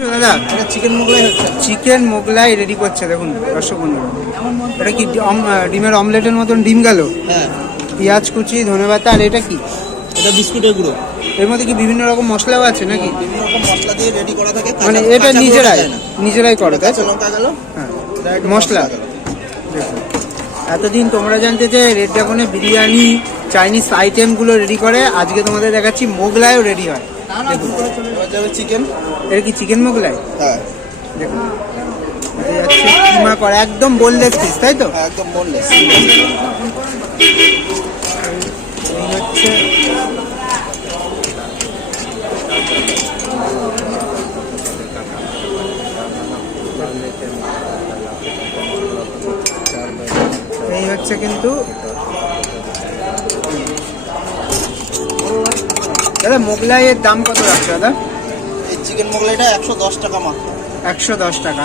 দাদা চিকেন মোগলাই হচ্ছে। Chicken Mughlai ready করছে দেখুন দর্শক বন্ধুরা। এটা কি ডিমের অমলেটের মতন ডিম গেল, হ্যাঁ, পেঁয়াজ কুচি, ধনেপাতা, আর এটা কি? এটা বিস্কুটের গুঁড়ো। এর মধ্যে কি বিভিন্ন রকম মশলাও আছে নাকি? বিভিন্ন রকম মশলা দিয়ে রেডি করা থাকে। মানে কাঁচা- এটা কাঁচা নিজেরাই দেয় না। নিজেরাই করে, তাই তো? কাঁচা লঙ্কা গেল, হ্যাঁ, direct মশলা। গেল। দেখুন, এতদিন তোমরা জানতে যে রেড ড্রাগনে বিরিয়ানি, চাইনিজ আইটেমগুলো রেডি করে, আজকে তোমাদের দেখাচ্ছি মোগলাইও রেডি হয়। দেখুন, এবার যাবে চিকেন। এটা কি চিকেন মোগলাই? হ্যাঁ, দেখুন, এটা যাচ্ছে কিমা করা, একদম বোনলেস পিস, তাই তো? হ্যাঁ, একদম বোনলেস। এই হচ্ছে এই হচ্ছে কিন্তু দাদা মোগলাইয়ের দাম কত রাখছে দাদা? এই চিকেন মোগলাইটা 110 টাকা মাত্র। 110 টাকা।